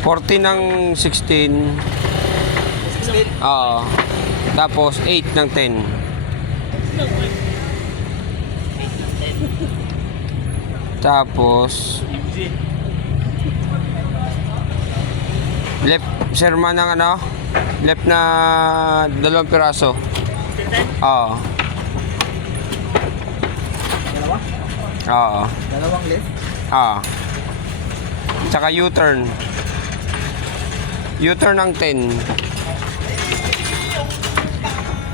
14 ng 16. 16. Oo. Tapos 8 ng 10. Tapos left serma ng ano? Left na 2 piraso. Oo. Dalawa? Oo. Dalawang left? Oo. Tsaka U-turn. U-turn ng 10.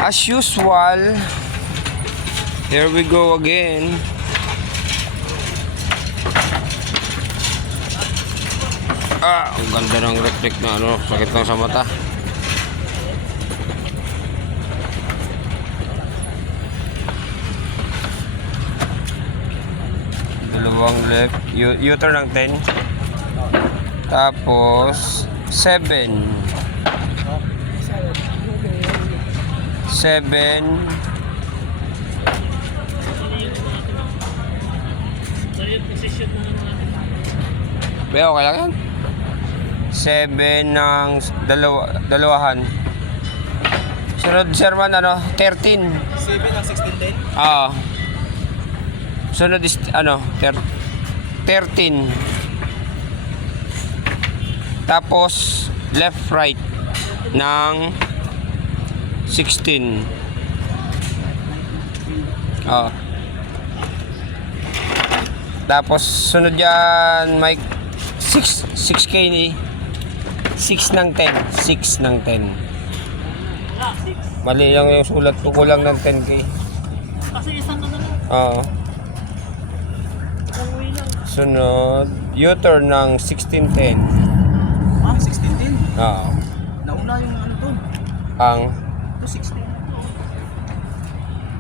As usual, here we go again. Ang ganda ng reflect na ano, sakit lang sa mata. Dalawang left, U-turn ng 10. Tapos 7. 7. Be, okay lang yan. 7 ng dalawahan. Sunod, Sherman, ano? 13. 7 ang 16 din? Oo. Sunod is, ano? 13. Tapos, left, right ng 16. Oo. Tapos, sunod yan, Mike. 6K ni 6 ng 10. 6 ng 10. Mali lang yung sulat ko, kulang ng 10K. Kasi isang ano lang. Oo. Uwi lang. Sunod, U-turn ng 1610. Ah, 16 din? Oo. Nauna yung ano to? Ang Ito 16.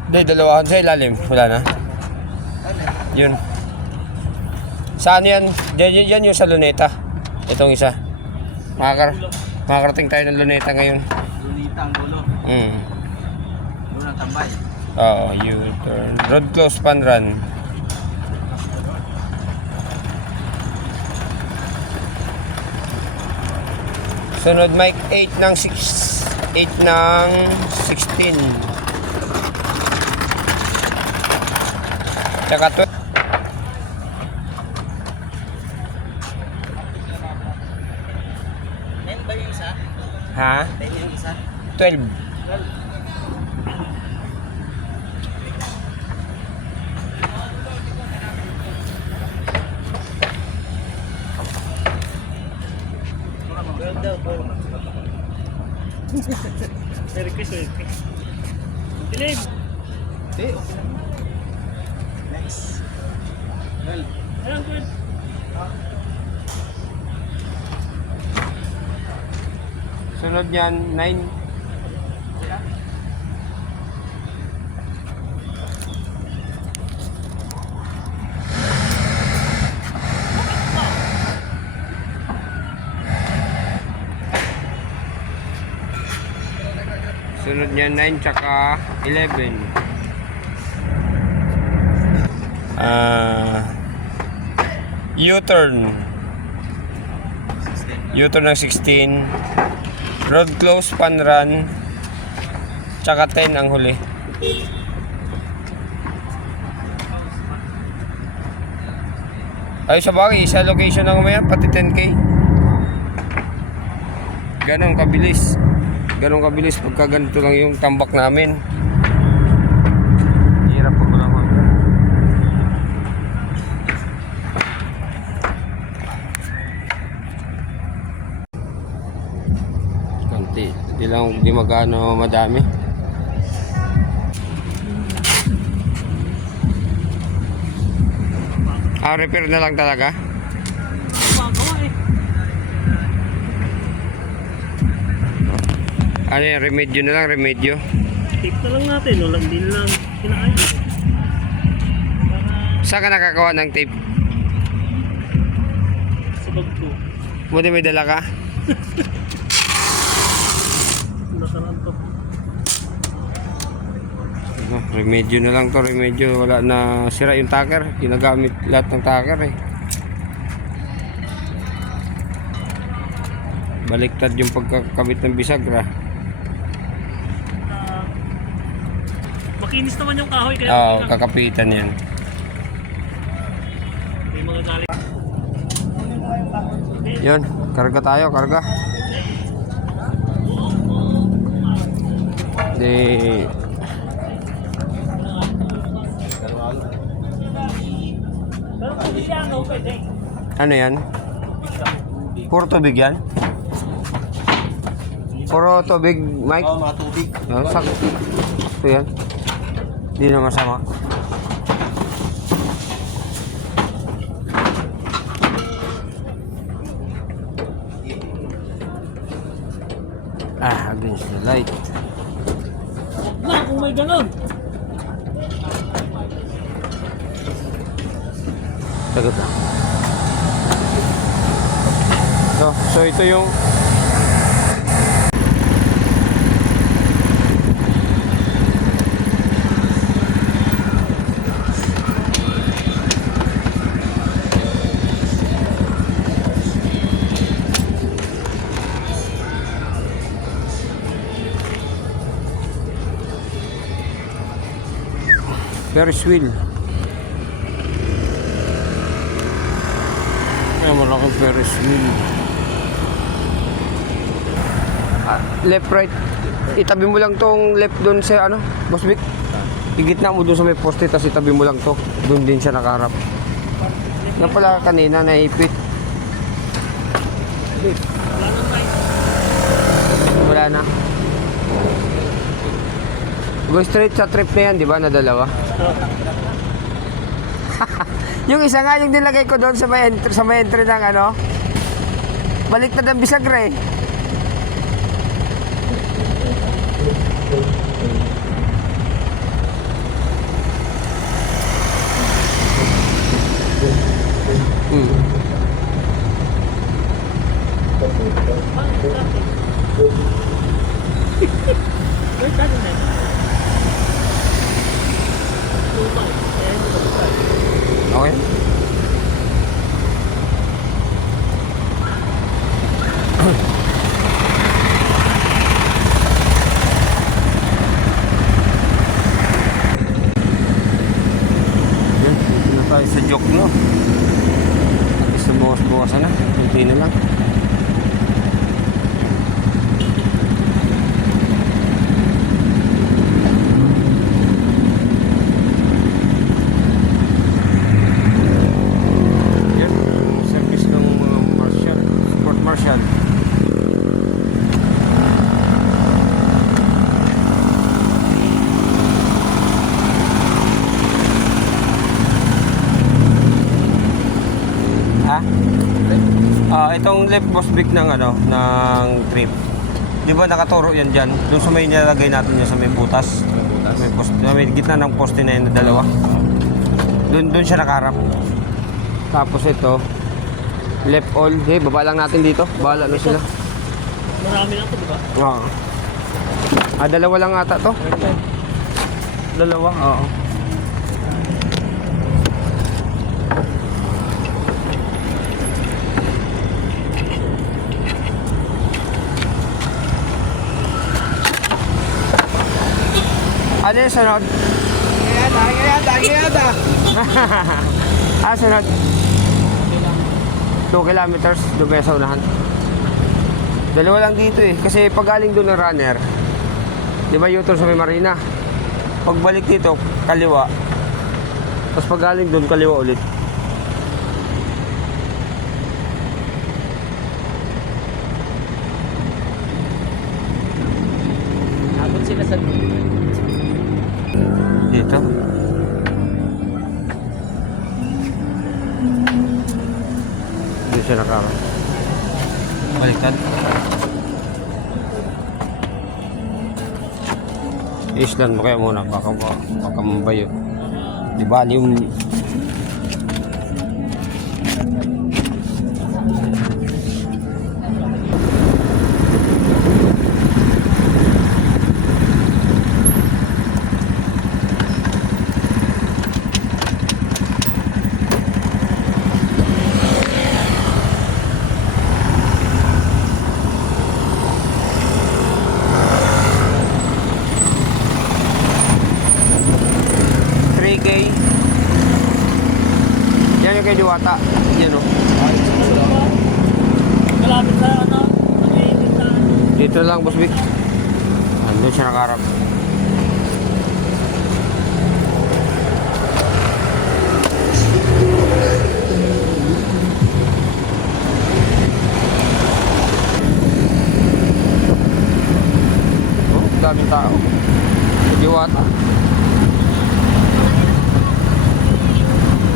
Hindi, dalawahan sa ilalim. Wala na. Ano? Yun. Saan yan? Yan yung sa Luneta. Itong isa. Makakarating tayo ng Luneta ngayon. Lunita ang dulo. Doon ang tambay. Oo, U-turn. Road close, pan run. Sunod, Mike, 8 ng 6. 8 ng 16. Tsaka 12. Ten ba yung isa? Ha? 10 yung isa? 12. Well daw, well. Merry Christmas. Dilim. Hindi, okay lang. Nice. Well. Alam ko. Sunod yan, 9. Sunod niya 9 tsaka 11. U-turn. U-turn ng 16. Road close, pan run. Tsaka 10 ang huli. Ay, sa bagay, isa location lang yan, pati 10K. Ganon kabilis. Ganon kabilis pagka ganito lang yung tambak namin. Hirap pa lang ako. Konti. Hindi magano madami. Repair na lang talaga. Magawa eh. Ano yan, remedyo na lang, remedyo. Tape na lang natin. Wala, hindi na lang kinaayos. Saan ka nakakawa ng tape? Sa bag ko. Buti may dala ka? Nasaraan to. Remedyo na lang to, remedyo. Wala na sira yung tacker. Ginagamit lahat ng tacker eh. Baliktad yung pagkakabit ng bisagra. Makinis naman yung kahoy kaya Oo, okay lang. kakapitan yan. May mga galing. Yun, karga tayo, karga. Di... Ano yan? Puro tubig yan? Puro tubig, Mike? Oo, mga tubig. Ito yan. Hindi na masama. Against the light. Na, kung may ganun. Tagot lang. So ito yung Ferris wheel. Ay, malaking Ferris wheel. Left, right. Itabi mo lang tong left doon sa ano, Boss Vic. Igitna mo doon sa may poste, tapos itabi mo lang to. Doon din siya nakaharap. Yan pala kanina, naipit. Wala na. Go straight sa trip na yan, di ba, na dalawa? Yung isa nga yung nilagay ko doon sa may entry ng ano, baliktad ang bisagra eh. Okay. Yan, dito na tayo sa joke, no? At least buwas-buwasan na. Kunti na lang. Yan, service ng mga marshal, sport marshal. Itong left boss brick ng ano, ng trip. Di ba nakaturo yan dyan? Doon sa may nilalagay natin yan sa may butas. May poste, may gitna ng poste na yun na dalawa. Doon siya nakaharap. Tapos ito, left all. Hey, baba lang natin dito. Bahala na sila. Marami na ito, di ba? Oo. Dalawa lang ata to. Dalawa, oo. Ano yung sunod? Ngayada. Sunod. 2 kilometers, doon kayo sa unahan. Dalawa lang dito eh. Kasi pag galing doon ng runner, di ba U-turn sa may marina? Pagbalik dito, kaliwa. Tapos pag galing doon, kaliwa ulit. Abot sila sa Dito. Dito siya nakara. Baliktad. Island mo kaya muna, baka mabayo. Di ba yung Diwata. Yan o. Malapit sa ano? Malapit sa Dito lang, Boss Vic. Andun siya nakaharap. Oh, daming tao. Diwata.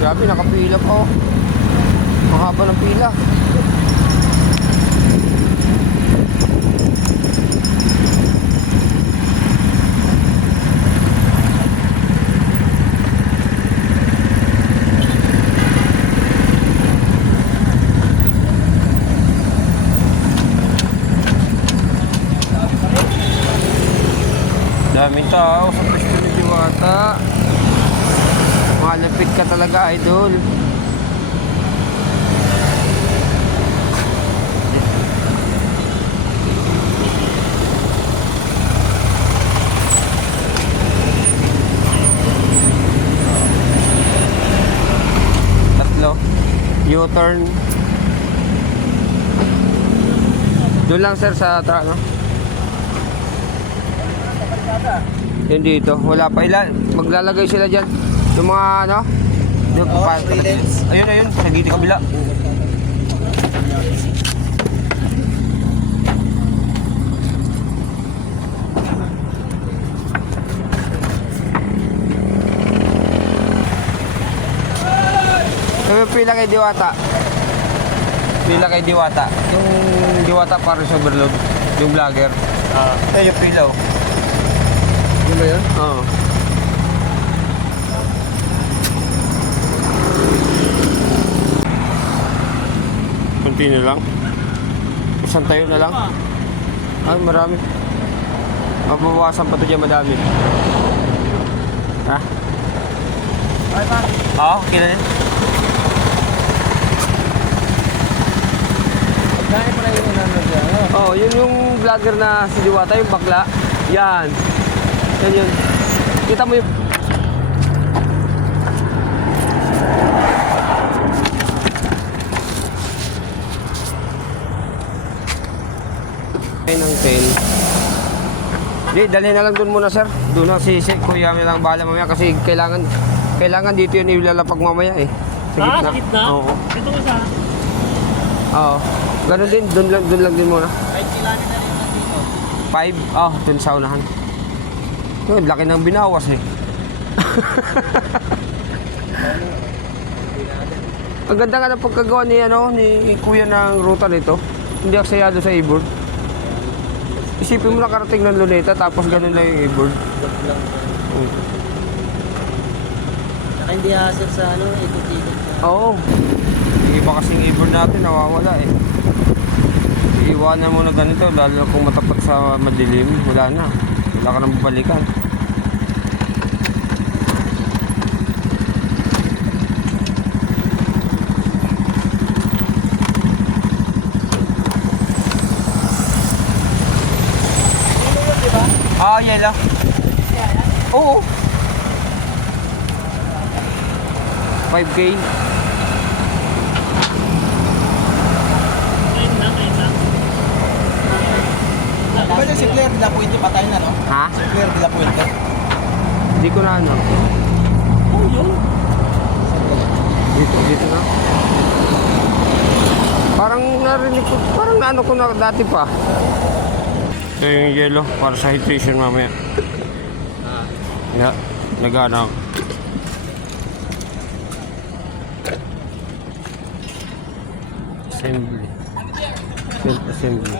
Grabe, nakapila pa oh. Mahaba ng pila. Daming tao sa pwesto ni Diwata. Malapit ka talaga, idol. Tatlo. U-turn. Doon lang sir sa ano? Yun dito, wala pa ilan. Maglalagay sila dyan. Yung mga ano? Yung ayun, sa giti kabila. Pila kay Diwata. Pila kay Diwata. Yung Diwata para sa overload. Yung vlogger. Yung pila oh. Yun ba yun? Oo. Kunti na lang. Isang tayo na lang. Ay, marami. Mabawasan pa ito dyan madami. Ha? Oo, okay na din. Dahil pa na yung ano dyan. Oh, yun yung vlogger na si Diwata, yung bakla. Yan. Yan yun. Kita mo yung... ng 10. Di, dalhin na lang dun muna sir. Doon na si Kuya may lang bahala mamaya kasi kailangan dito yun ilalapag mamaya eh. Sa gitna. Sa gitna? Oo. Ito ko sa... Oo. Ganun din, doon lang din muna. 5 kilani na rin dito. 5? Oh, dun sa unahan. Yun, laki ng binawas eh. Ang ganda nga ng pagkagawa ni, ni Kuya ng ruta nito. Hindi aksayado sa e-board. Isipin mo nakarating ng Luneta tapos ganun lang yung e-board. Saka hindi hassle sa ano, ikot-ikot. Oo. Yung iba kasing e-board natin nawawala eh. Iiwanan mo na ganito lalo kung matapat sa madilim. Wala na. Wala ka nang babalikan. Ah, yellow. Oo. 5K. Ayun lang. Diba yung si Claire de la Puente patay na, no? Ha? Si Claire de la Puente. Hindi ko na ano. Oh, yun. Dito na. Parang narinig ko, parang naano ko na dati pa. Ito yung yellow para sa hydration mamaya. Nagana. Assembly. Assembly.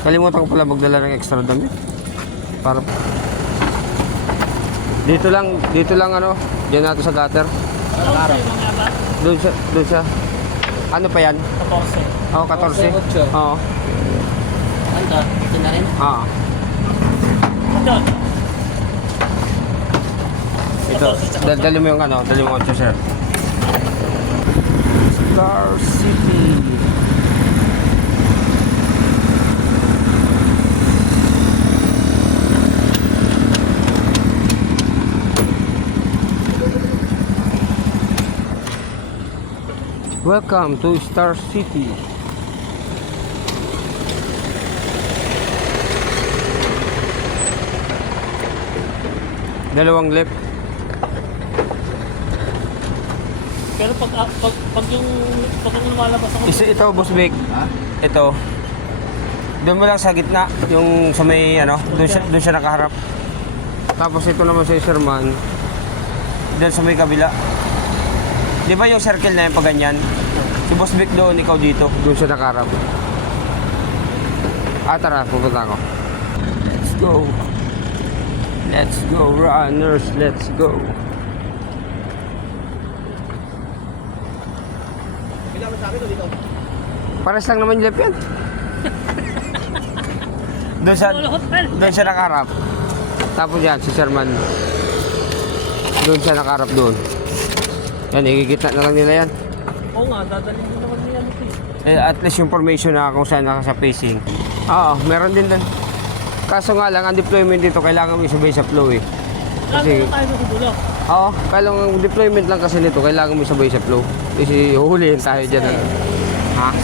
Kalimutan ko pala magdala ng extra damit. Para dito lang ano, diyan natin sa gutter. Doon siya. Ano pa yan? 14. Oo, 14. Oo. Ando, ito na rin. Ah. Ito. Ito, dali mo yung ano, dali mo 8, sir. Star City. Welcome to Star City. Dalawang left. Pero pag yung lumalabas ako, Ito, Boss Vic. Ha? Ito. Doon mo lang sa gitna, yung sa may ano, doon siya nakaharap. Tapos ito naman sa Sherman. Doon sa may kabila. Di ba yung circle na yun pag ganyan? Si Boss Vic doon, ikaw dito. Doon siya nakaharap. Tara, pupunta ako. Let's go. Let's go, runners. Let's go. Pares lang naman yung left yan. Doon siya nakaharap. Tapos yan, si Sherman. Doon siya nakaharap doon. Yan, igigitna na lang nila yan. oo nga, dadalhin mo naman niya ano At least yung formation na kung saan naka sa pacing. Oo, meron din doon. Kaso nga lang, ang deployment dito, kailangan mo isabay sa flow eh. Lagi na tayo sa dulo. Oo, kailangan ang deployment lang kasi nito, kailangan mo isabay sa flow. Kasi huhulihin tayo dyan. Ha?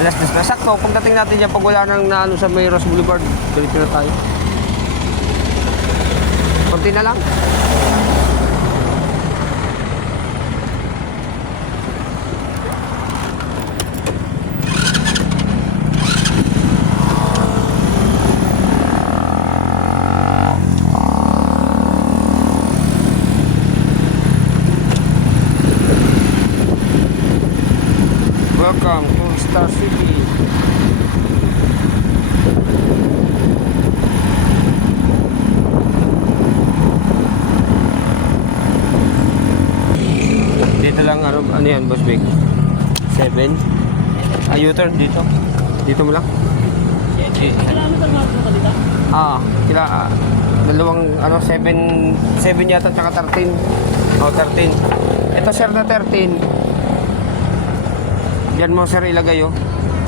Alas 10 na. Sakto, pagdating natin dyan, pag wala nang naano sa may Ross Boulevard, balik na tayo. Konti na lang. Welcome to Star City. Dito lang ano yan, Boss Vic? 7. U-turn dito. Dito mo lang. Kilometer nga sa kanila. Dalawang 7 yata tsaka 13. 13. Ito sir na 13. Diyan mo sir ilagay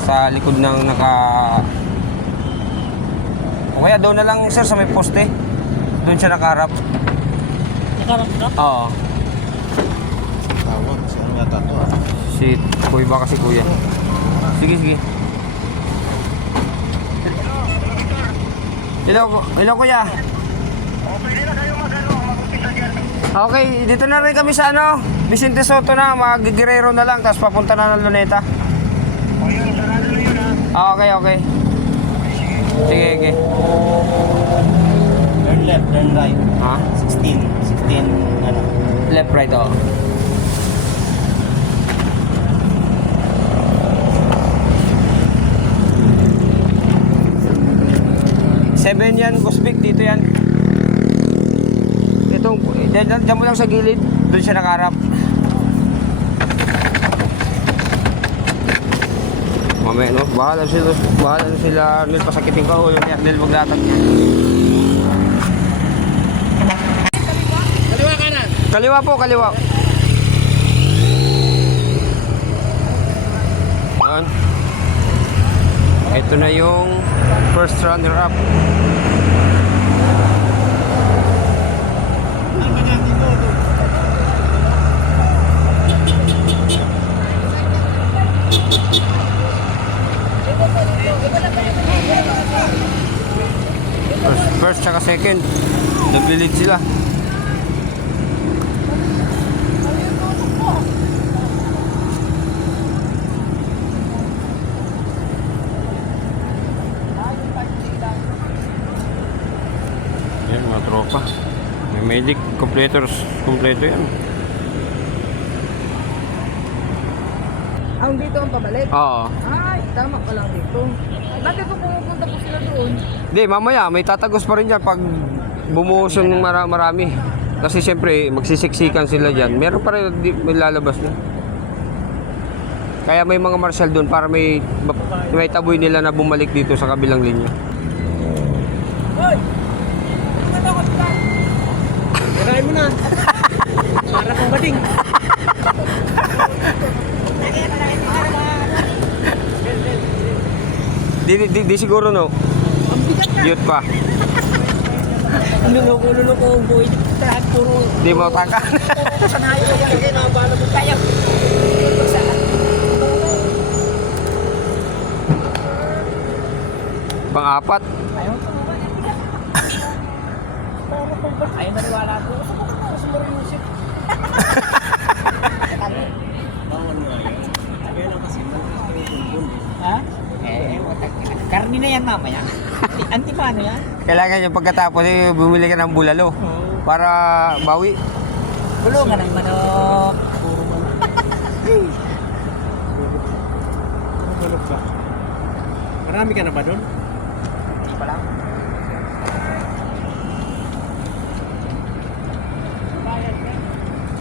sa likod ng o kaya doon na lang sir sa may poste. Doon siya nakaharap. Nakarap na. Oo. Tawag. Saan nga tato ah? Si Kuya ba kasi kuya. Sige. Hello kuya. Okay, dito na rin kami sa Vicente Soto na, mag-Guerrero na lang, tapos papunta na ng Luneta. Okay. Sige. Turn left, turn right. Ha? 16, ano? Left, right, oo. Seven yan, Boss Vic, dito yan. Diyan mo lang sa gilid, doon siya nakaharap. Mamaya bahala na sila Arnel, pasakitin ka ulo ni Arnel, maglatag niya. Kaliwa kanan. Kaliwa po, kaliwa. Yan. Ito na yung first runner up. First tsaka second, nagli-lead sila. Yan mga tropa, may medic, kompleto yan. Dito ang pabalik? Oo. Ay, tama ka lang dito. Bakit kung pumupunta po sila doon? Hindi, mamaya may tatagos pa rin dyan pag bumuhos yung marami. Kasi siyempre, magsisiksikan sila dyan. Meron pa rin, may lalabas na. Kaya may mga marshal doon para may taboy nila na bumalik dito sa kabilang linya. Hoy! Kakain mo na. Para kang bading. Di siguro no. Ang bigat na. Youth pa. Luloko ang buhay. Lahat puro. Di mo taka. Sanayo ko yan. Kasi nabala mo tayo. Pang-apat. Ayaw ko naman. Ayaw naniwala ko. Mas mariusip. Bawal nga yan. Kaya lang kasi bulbul. Ha? Karni na yan mamaya. Antipano yan? Kailangan yung pagkatapos bumili ka ng bulalo. Para bawi. Bulungan ng manok. Puro manok. Puro manok ba? Marami ka na ba doon? Hindi pa lang.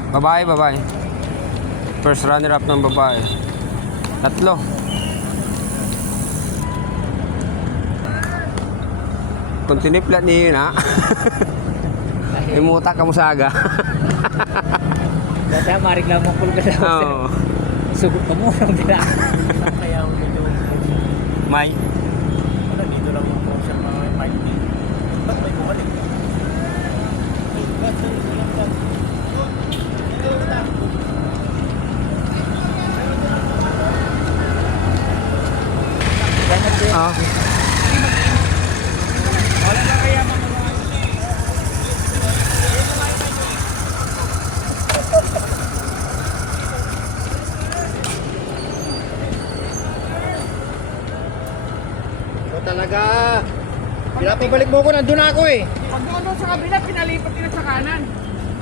Babae. First runner-up ng babae. 3. Kung tinipla niyo yun, ha? Imuta ka mo saga. Dati marig lang mong pulga daw. Oo. Sugot ka mo. Kaya ako medyo... May. Wala, dito lang yung portion mga 5D. Ba't may bumalik? Ah. Ito talaga. Pinapabalik mo ko, nandun ako eh. Pag doon sa kabila, pinalipat nila sa kanan.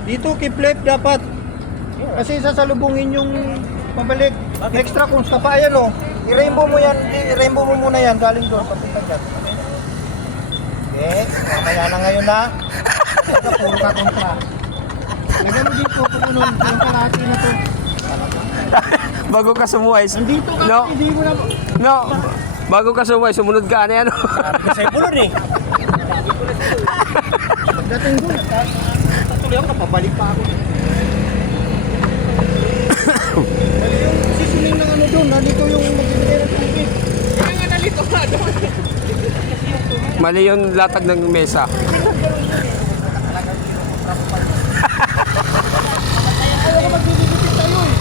Dito, keep left dapat. Kasi sasalubungin yung pabalik. Extra kung pa ayan o. I-rainbow mo yan, i-rainbow mo muna yan galing doon. Papunta dyan. Okay, mamaya na ngayon na. Puro ka kontra. Nagano dito, pupunon, yung kalahati na to. Bago ka sumuway. Nandito ka, No. hindi mo na. No. Bago ka sumuway, sumunod ka na yan. Kasi pulon eh. Pagdating doon, tatuloy ako, pabalik pa ako. Mali yung sisuning ng ano doon, nandito yung magbibigay ng tubig. Kaya nga nalito ka doon. Mali yung latag ng mesa. Ayaw ko magbibigay tayo eh.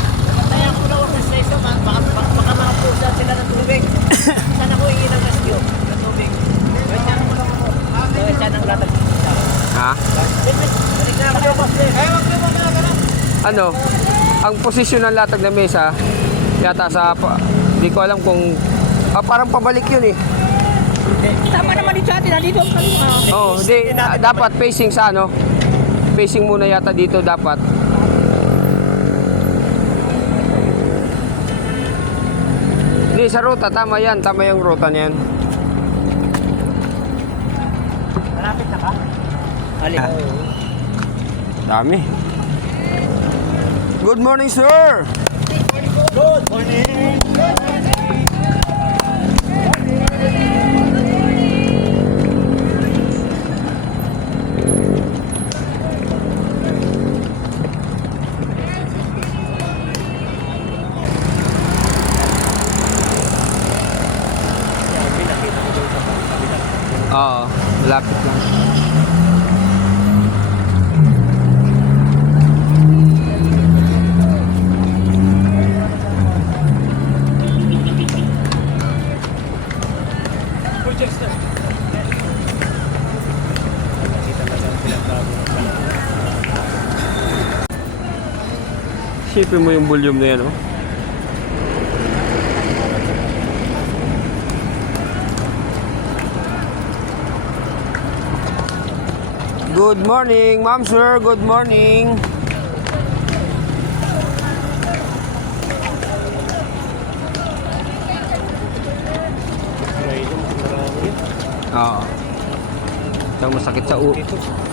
Kaya ko na ako sa isa, baka mga pusa sila ng tubig. Saan ako hingin ng rescue ng tubig? Kaya mo lang ako. Kaya siya ng latag ng pusa. Ha? Balik na ako. Ano? Ang posisyon ng latag ng mesa, yata sa... Hindi ko alam kung... parang pabalik yun eh. Tama naman dito sa atin, nandito ang kalima. Oo, hindi. Dapat facing sa ano? Facing muna yata dito dapat. Hindi, sa ruta. Tama yan. Tama yung ruta niyan. Malapit na ba? Alin? Dami. Good morning, sir! Good morning! Oo, malapit lang. Isipin mo yung volume na yan, oh. Good morning, ma'am sir. Good morning. Oo. Isang masakit sa ulo.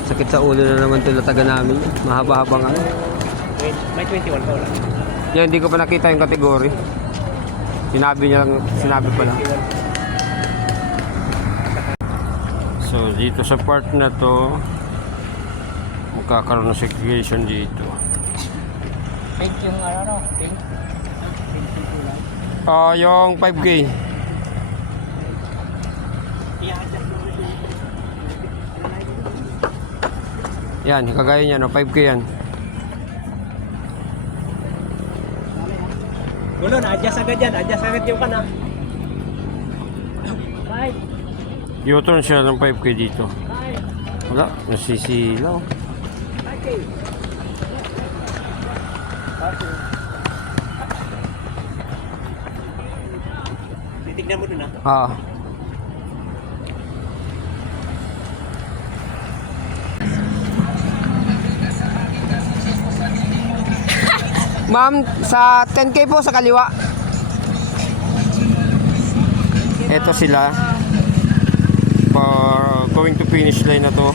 Sakit sa ulo na naman ito taga namin. Mahaba-haba nga. May 21 pa wala. Yan, hindi ko pa nakita yung kategory. Sinabi niya lang, sinabi pa lang. So, dito sa part na to, magkakaroon ng segregation dito. Pink yung ano, pink. Yung 5K. Yan, kagaya niya, no? 5K yan. Gulo na, adjust agad yan. Adjust agad yung kana. Right. U-turn siya ng 5K dito. Wala, nasisilaw. Titignan mo dun ah. Ah. Ma'am, sa 10K po sa kaliwa. Ito sila. For going to finish line na to.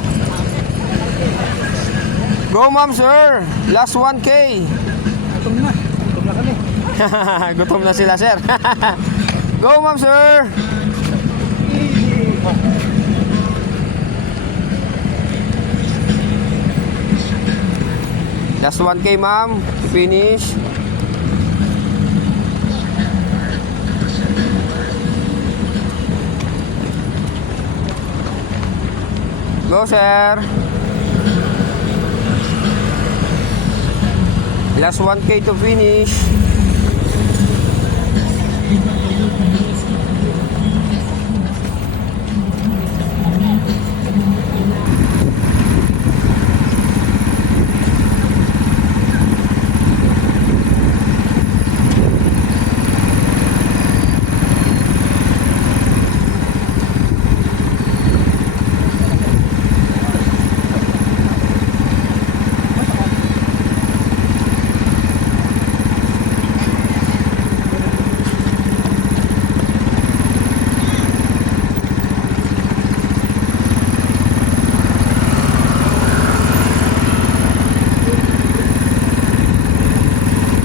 Go ma'am sir! Last 1K! Gutom na kami. Gutom na sila sir. Go ma'am sir! Last 1K ma'am, finish. Go sir. Last 1K to finish.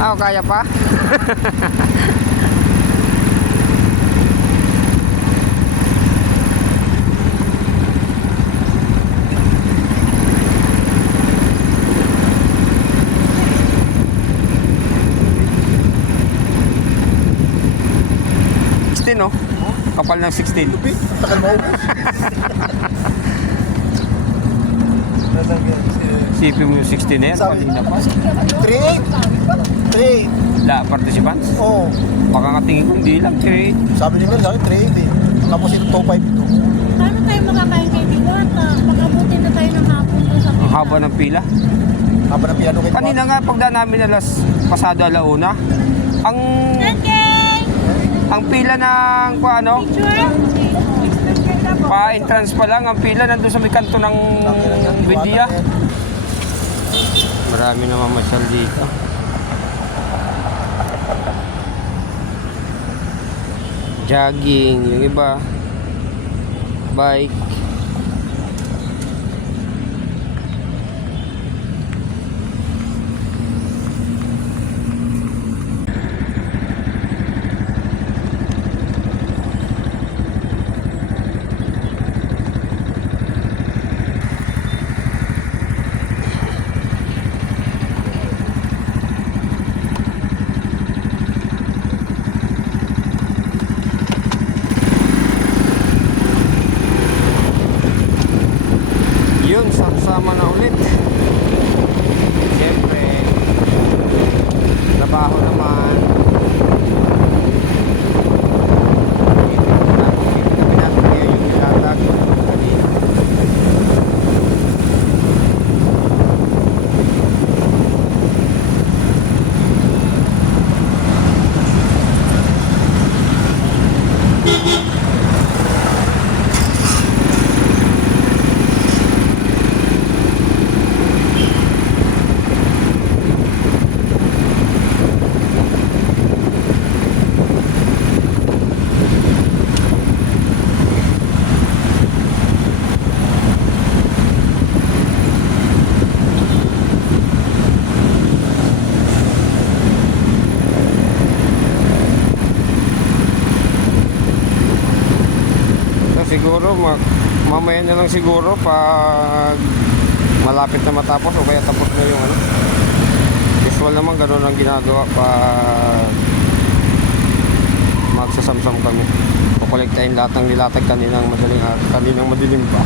Ah, kaya pa? No? Kapal ng 16. Takal mo ubos. Sipin mo yung 16 na yan, Sabi- kanina pa. 3-8. La, participants? Oo. Baka katingin ko hindi lang, 3. Sabi ni Mel, sabi 3-8 eh. Tapos ito 2-5 ito. Paano tayo makakain kay Diwata? Pag-abutin na tayo ng hapon doon sa Ang haba ng pila. Haba ng piano kay Kanina nga, pagdaan namin alas pasado alauna, ang pila ng ano, pa-entrance pa lang, ang pila nandun sa may kanto ng Buendia. Marami naman masyal dito. Jogging, yung iba bike. Yun, sama na ulit. Siyempre, trabaho naman. Kami natin ngayon yung nilatag kanina. Siguro mamaya na lang siguro pag malapit na matapos o kaya tapos na yung ano. Usual naman gano'n ang ginagawa pag magsasamsam kami. Kukolektahin lahat ng nilatag kaninang madilim pa.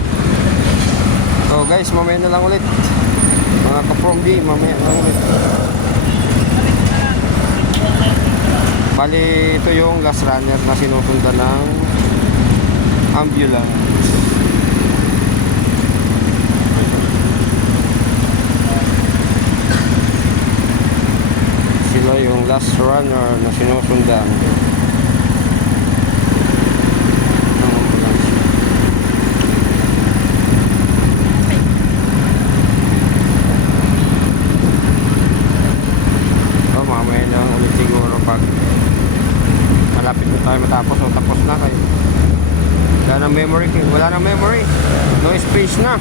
So guys, mamaya na lang ulit. Mga ka-prongdi, mamaya na lang ulit. Bali ito yung last runner na sinusundan ng Ambulance. Sila yung last runner na sinusundan ng ambulance. So, mamaya na ulit siguro pag malapit na tayo matapos o tapos na kayo. Wala nang memory. No space na.